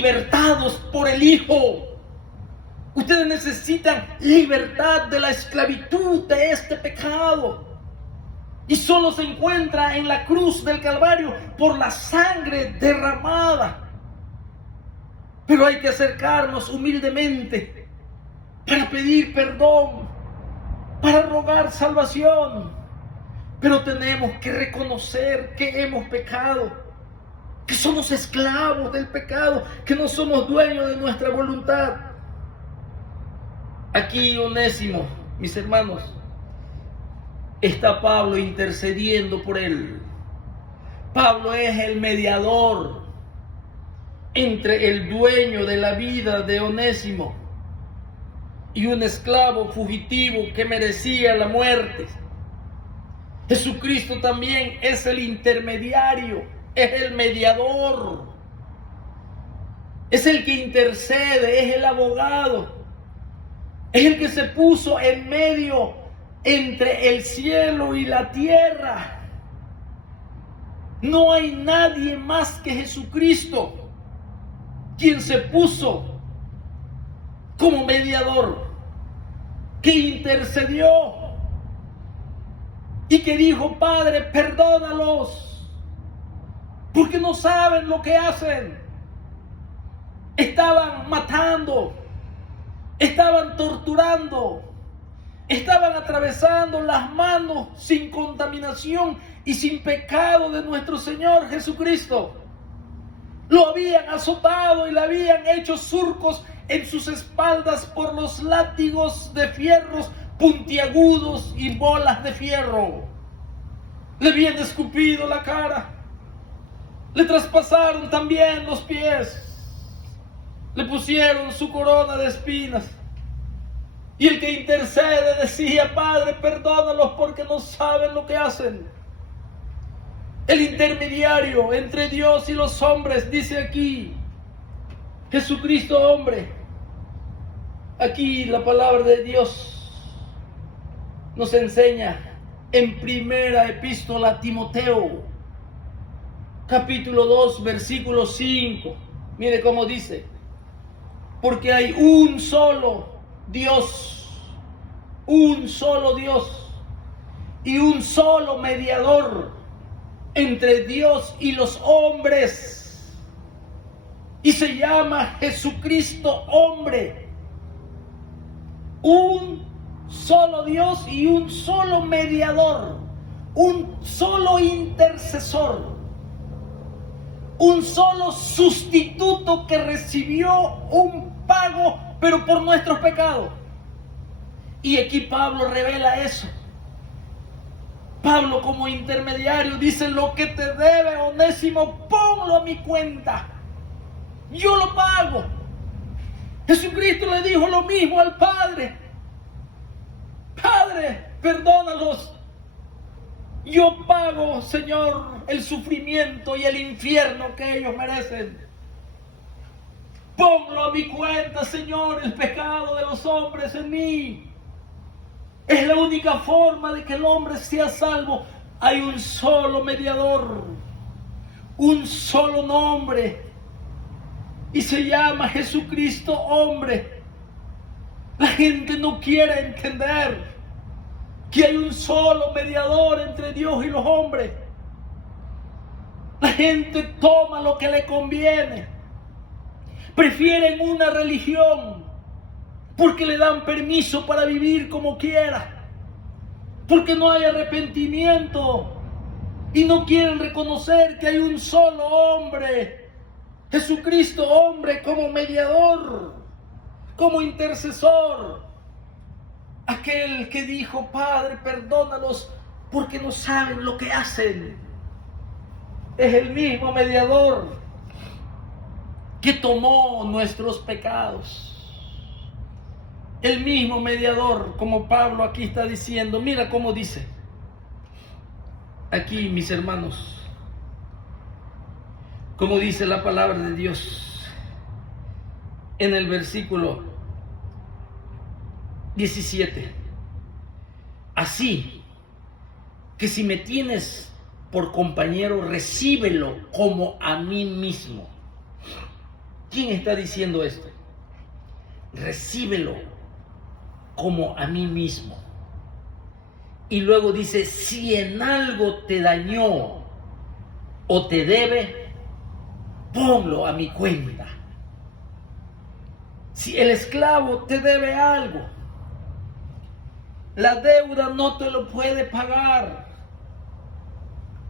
libertados por el Hijo. Ustedes necesitan libertad de la esclavitud de este pecado. Y solo se encuentra en la cruz del Calvario por la sangre derramada. Pero hay que acercarnos humildemente para pedir perdón, para rogar salvación. Pero tenemos que reconocer que hemos pecado, que somos esclavos del pecado, que no somos dueños de nuestra voluntad. Aquí, Onésimo, mis hermanos, está Pablo intercediendo por él. Pablo es el mediador entre el dueño de la vida de Onésimo y un esclavo fugitivo que merecía la muerte. Jesucristo también es el intermediario, es el mediador, es el que intercede, es el abogado, es el que se puso en medio entre el cielo y la tierra. No hay nadie más que Jesucristo quien se puso como mediador, que intercedió y que dijo: Padre, perdónalos, porque no saben lo que hacen. Estaban matando, estaban torturando, estaban atravesando las manos sin contaminación y sin pecado de nuestro Señor Jesucristo. Lo habían azotado y le habían hecho surcos en sus espaldas por los látigos de fierros puntiagudos y bolas de fierro. Le habían escupido la cara, le traspasaron también los pies, le pusieron su corona de espinas. Y el que intercede decía: Padre, perdónalos porque no saben lo que hacen. El intermediario entre Dios y los hombres, dice aquí, Jesucristo hombre. Aquí la palabra de Dios nos enseña en primera epístola a Timoteo, capítulo 2, versículo 5. Mire cómo dice: porque hay un solo Dios y un solo mediador entre Dios y los hombres, y se llama Jesucristo hombre. Un solo Dios y un solo mediador, un solo intercesor, un solo sustituto que recibió un pago, pero por nuestros pecados. Y aquí Pablo revela eso. Pablo, como intermediario, dice: lo que te debe, Onésimo, ponlo a mi cuenta, yo lo pago. Jesucristo le dijo lo mismo al Padre: Padre, perdónalos, yo pago, Señor, el sufrimiento y el infierno que ellos merecen. Ponlo a mi cuenta, Señor, el pecado de los hombres en mí. Es la única forma de que el hombre sea salvo. Hay un solo mediador, un solo nombre, y se llama Jesucristo hombre. La gente no quiere entender que hay un solo mediador entre Dios y los hombres. La gente toma lo que le conviene. Prefieren una religión porque le dan permiso para vivir como quiera, porque no hay arrepentimiento y no quieren reconocer que hay un solo hombre, Jesucristo hombre, como mediador, como intercesor, aquel que dijo: Padre, perdónalos porque no saben lo que hacen. Es el mismo mediador que tomó nuestros pecados. El mismo mediador, como Pablo aquí está diciendo. Mira cómo dice aquí, mis hermanos, como dice la palabra de Dios en el versículo 17. Así que si me tienes por compañero, recíbelo como a mí mismo. ¿Quién está diciendo esto? Recíbelo como a mí mismo. Y luego dice, si en algo te dañó o te debe, ponlo a mi cuenta. Si el esclavo te debe algo, la deuda no te lo puede pagar,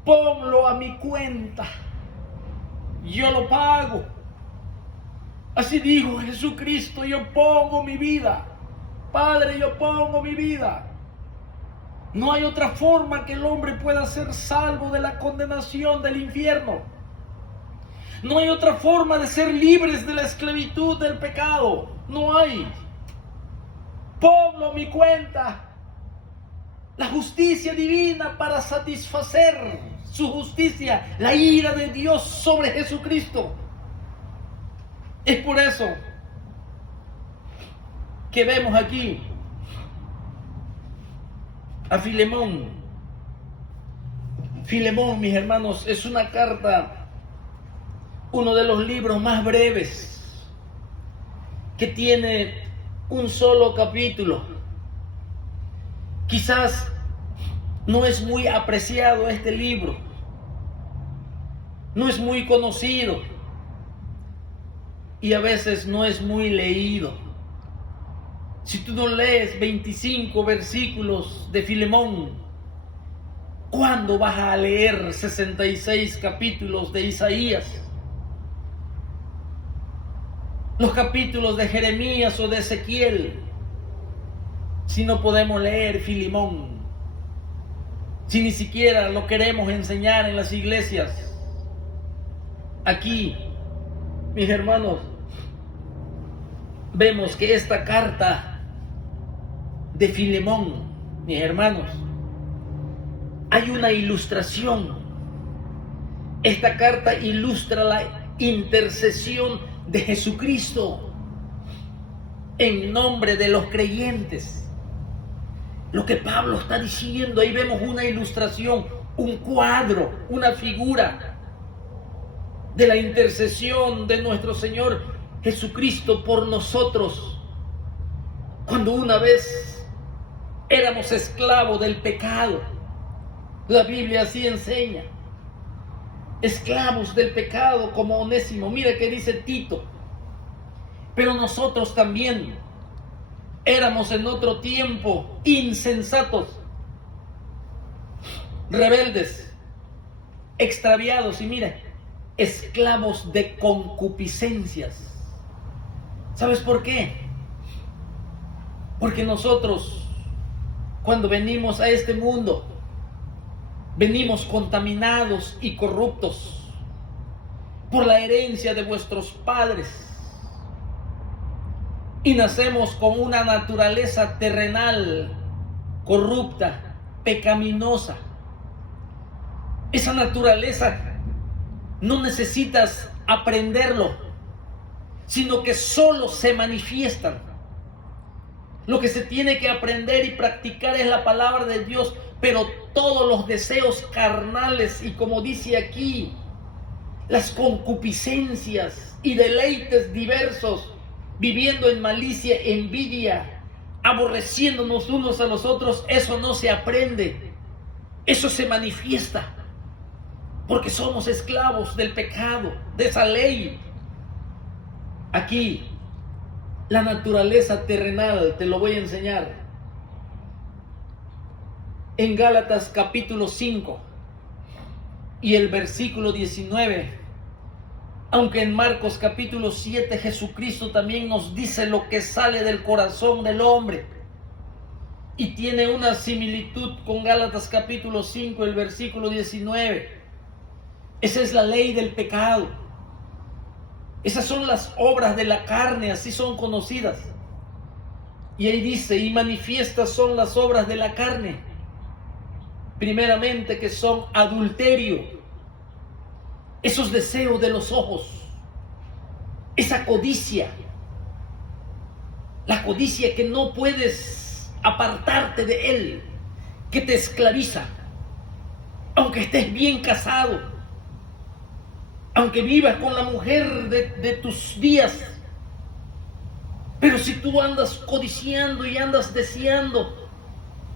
ponlo a mi cuenta, yo lo pago. Así dijo Jesucristo, yo pongo mi vida, Padre, yo pongo mi vida. No hay otra forma que el hombre pueda ser salvo de la condenación del infierno. No hay otra forma de ser libres de la esclavitud del pecado. No hay. Ponlo a mi cuenta. La justicia divina para satisfacer su justicia, la ira de Dios sobre Jesucristo. Es por eso que vemos aquí a Filemón. Filemón, mis hermanos, es una carta, uno de los libros más breves, que tiene un solo capítulo. Quizás no es muy apreciado este libro, no es muy conocido y a veces no es muy leído. Si tú no lees 25 versículos de Filemón, ¿cuándo vas a leer 66 capítulos de Isaías? Los capítulos de Jeremías o de Ezequiel, si no podemos leer Filemón, si ni siquiera lo queremos enseñar en las iglesias. Aquí, mis hermanos, vemos que esta carta de Filemón, mis hermanos, hay una ilustración. Esta carta ilustra la intercesión de Jesucristo en nombre de los creyentes. Lo que Pablo está diciendo, ahí vemos una ilustración, un cuadro, una figura de la intercesión de nuestro Señor Jesucristo por nosotros, cuando una vez éramos esclavos del pecado. La Biblia así enseña, esclavos del pecado como Onésimo. Mira que dice Tito, pero nosotros también éramos en otro tiempo insensatos, rebeldes, extraviados y mira, esclavos de concupiscencias. ¿Sabes por qué? Porque nosotros, cuando venimos a este mundo, venimos contaminados y corruptos por la herencia de vuestros padres y nacemos con una naturaleza terrenal, corrupta, pecaminosa. Esa naturaleza no necesitas aprenderlo, sino que solo se manifiestan. Lo que se tiene que aprender y practicar es la palabra de Dios, pero todos los deseos carnales y, como dice aquí, las concupiscencias y deleites diversos, viviendo en malicia, envidia, aborreciéndonos unos a los otros, eso no se aprende, eso se manifiesta, porque somos esclavos del pecado, de esa ley. Aquí, la naturaleza terrenal, te lo voy a enseñar. En Gálatas capítulo 5 y el versículo 19, aunque en Marcos capítulo 7 Jesucristo también nos dice lo que sale del corazón del hombre y tiene una similitud con Gálatas capítulo 5, el versículo 19. Esa es la ley del pecado. Esas son las obras de la carne, así son conocidas. Y ahí dice, y manifiestas son las obras de la carne. Primeramente, que son adulterio, esos deseos de los ojos, esa codicia, la codicia que no puedes apartarte de él, que te esclaviza, aunque estés bien casado, aunque vivas con la mujer de tus días, pero si tú andas codiciando y andas deseando,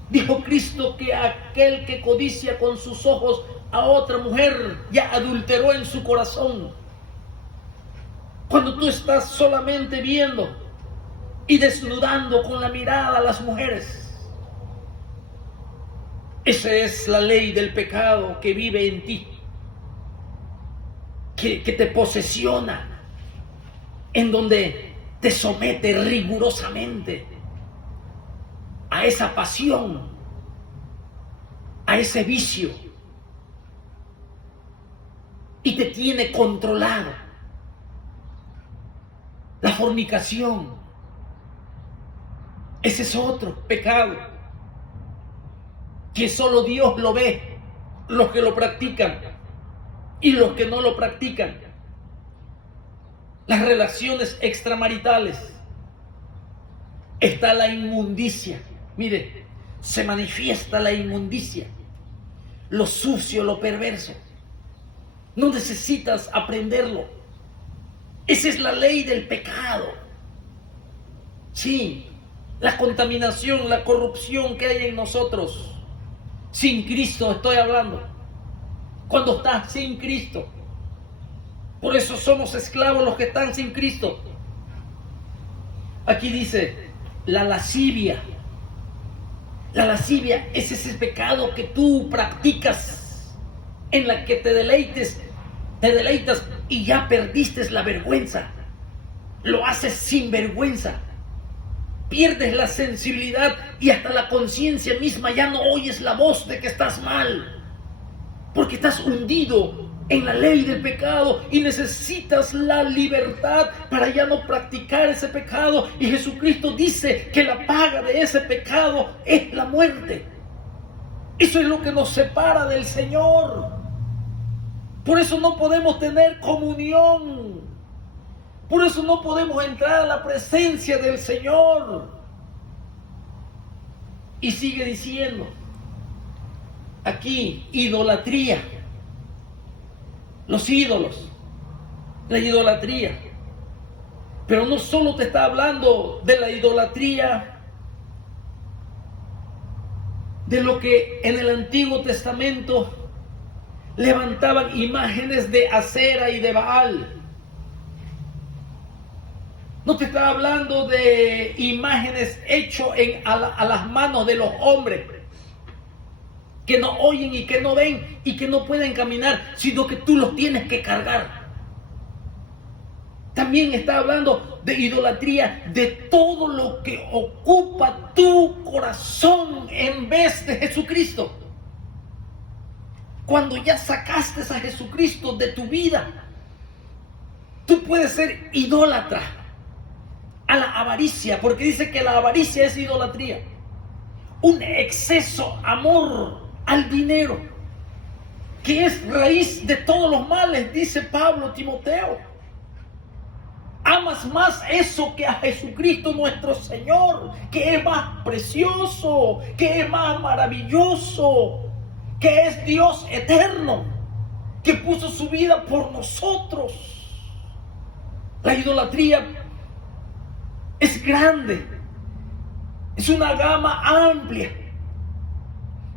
dijo Cristo que aquel que codicia con sus ojos a otra mujer ya adulteró en su corazón. Cuando tú estás solamente viendo y desnudando con la mirada a las mujeres, esa es la ley del pecado que vive en ti, que te posesiona, en donde te somete rigurosamente a esa pasión, a ese vicio, y te tiene controlado. La fornicación, ese es otro pecado que solo Dios lo ve, los que lo practican y los que no lo practican. Las relaciones extramaritales, está la inmundicia. Mire, se manifiesta la inmundicia, lo sucio, lo perverso. No necesitas aprenderlo. Esa es la ley del pecado. Sí, la contaminación, la corrupción que hay en nosotros. Sin Cristo estoy hablando. Cuando estás sin Cristo. Por eso somos esclavos los que están sin Cristo. Aquí dice, la lascivia. La lascivia es ese pecado que tú practicas, en la que te deleitas y ya perdiste la vergüenza. Lo haces sin vergüenza. Pierdes la sensibilidad y hasta la conciencia misma ya no oyes la voz de que estás mal, porque estás hundido en la ley del pecado y necesitas la libertad para ya no practicar ese pecado. Y Jesucristo dice que la paga de ese pecado es la muerte. Eso es lo que nos separa del Señor. Por eso no podemos tener comunión. Por eso no podemos entrar a la presencia del Señor. Y sigue diciendo aquí, idolatría. Los ídolos, la idolatría. Pero no solo te está hablando de la idolatría, de lo que en el Antiguo Testamento levantaban imágenes de Acera y de Baal. No te está hablando de imágenes hechas a las manos de los hombres, que no oyen y que no ven y que no pueden caminar, sino que tú los tienes que cargar. También está hablando de idolatría, de todo lo que ocupa tu corazón en vez de Jesucristo. Cuando ya sacaste a Jesucristo de tu vida, tú puedes ser idólatra a la avaricia, porque dice que la avaricia es idolatría. Un exceso amor al dinero, que es raíz de todos los males, dice Pablo a Timoteo. Amas más eso que a Jesucristo nuestro Señor, que es más precioso, que es más maravilloso, que es Dios eterno, que puso su vida por nosotros. La idolatría es grande, es una gama amplia.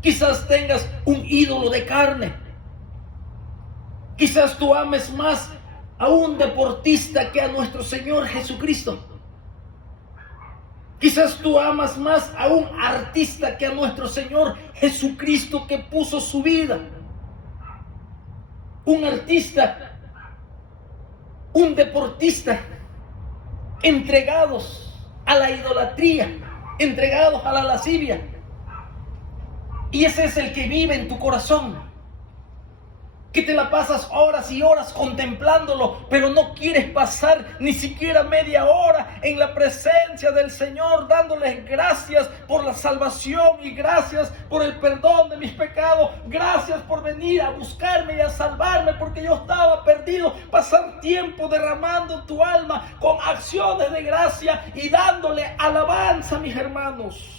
Quizás tengas un ídolo de carne. Quizás tú ames más a un deportista que a nuestro Señor Jesucristo. Quizás tú amas más a un artista que a nuestro Señor Jesucristo, que puso su vida. Un artista, un deportista, entregados a la idolatría, entregados a la lascivia. Y ese es el que vive en tu corazón, que te la pasas horas y horas contemplándolo, pero no quieres pasar ni siquiera media hora en la presencia del Señor, dándoles gracias por la salvación y gracias por el perdón de mis pecados. Gracias por venir a buscarme y a salvarme, porque yo estaba perdido. Pasar tiempo derramando tu alma con acciones de gracia y dándole alabanza, mis hermanos.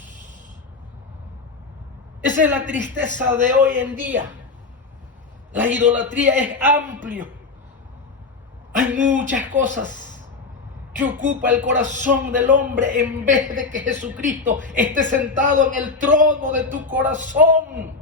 Esa es la tristeza de hoy en día. La idolatría es amplio. Hay muchas cosas que ocupa el corazón del hombre en vez de que Jesucristo esté sentado en el trono de tu corazón.